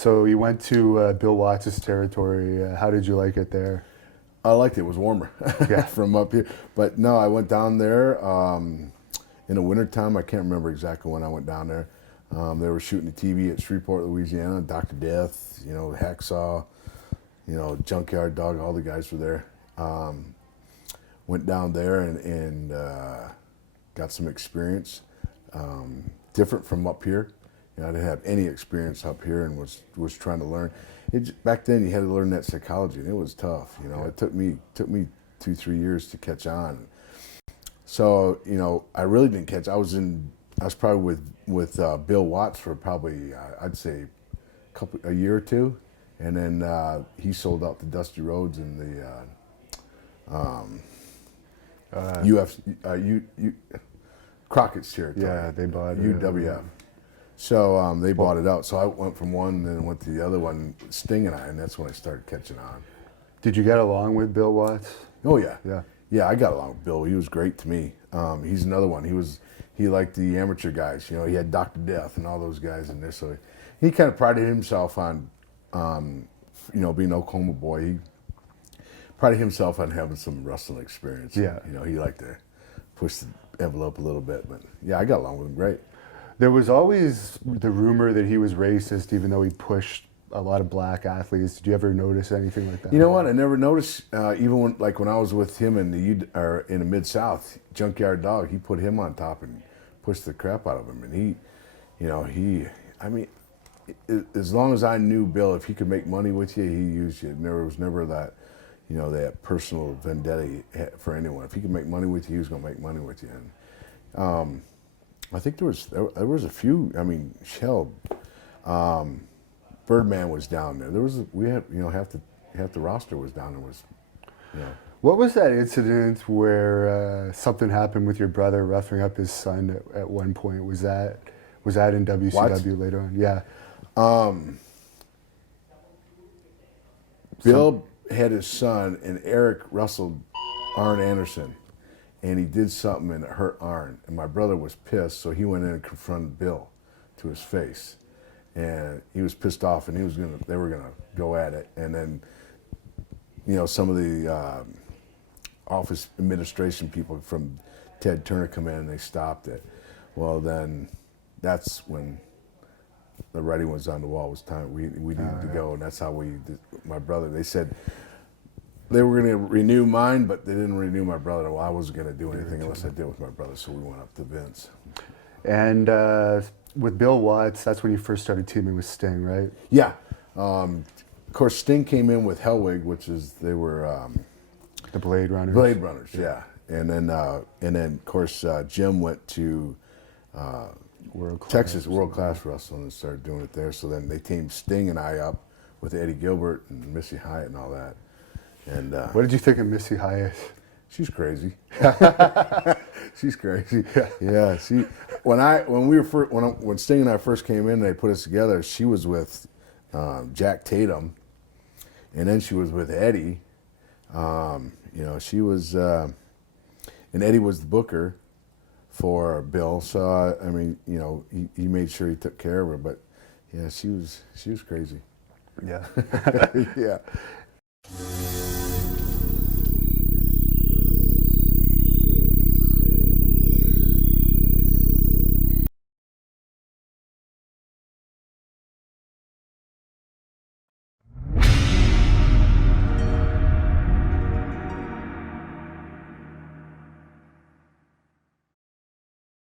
So you went to Bill Watts' territory. How did you like it there? I liked it. It was warmer Yeah. from up here. But no, I went down there in the wintertime. I can't remember exactly when I went down there. They were shooting the TV at Shreveport, Louisiana. Dr. Death, Hacksaw, Junkyard Dog, all the guys were there. Went down there and got some experience, different from up here. I didn't have any experience up here and was trying to learn. Back then, you had to learn that psychology, and it was tough. It took me 2-3 years to catch on. So I really didn't catch. I was probably with Bill Watts for probably I'd say a year or two, and then he sold out the Dusty Rhodes and the Crockett's territory. Yeah, they bought UWF. So they bought it out. So I went from one and then went to the other one, Sting and I, and that's when I started catching on. Did you get along with Bill Watts? Oh yeah. Yeah. Yeah, I got along with Bill. He was great to me. He's another one. He liked the amateur guys. He had Dr. Death and all those guys in there. So he kind of prided himself on, being an Oklahoma boy. He prided himself on having some wrestling experience. Yeah. He liked to push the envelope a little bit. But yeah, I got along with him great. There was always the rumor that he was racist, even though he pushed a lot of black athletes. Did you ever notice anything like that? You know what? I never noticed. Even when I was with him in the Mid-South, Junkyard Dog, he put him on top and pushed the crap out of him. And as long as I knew Bill, if he could make money with you, he used you. There was never that, that personal vendetta for anyone. If he could make money with you, he was going to make money with you. And I think there was a few. I mean, Shell. Birdman was down there. Half the roster was down there. What was that incident where something happened with your brother roughing up his son at one point? Was that in WCW What? later on? Yeah. Bill had his son, and Eric wrestled Arn Anderson, and he did something and it hurt Arn. And my brother was pissed, so he went in and confronted Bill to his face. And he was pissed off, and they were gonna go at it. And then, some of the office administration people from Ted Turner come in and they stopped it. Well, then that's when the writing was on the wall. It was time we needed to go, and that's how my brother. They said they were gonna renew mine, but they didn't renew my brother. Well, I wasn't gonna do anything unless I did with my brother, so we went up to Vince. And with Bill Watts, that's when you first started teaming with Sting, right? Yeah. Of course, Sting came in with Hellwig, they were the Blade Runners. Blade Runners, yeah. And then of course, Jim went to Texas World Class Wrestling and started doing it there. So then they teamed Sting and I up with Eddie Gilbert and Missy Hyatt and all that. And what did you think of Missy Hyatt? She's crazy. She's crazy. Yeah. When Sting and I first came in, they put us together. She was with Jack Tatum, and then she was with Eddie. She was, and Eddie was the booker for Bill. So he made sure he took care of her. But yeah, she was crazy. Yeah. Yeah.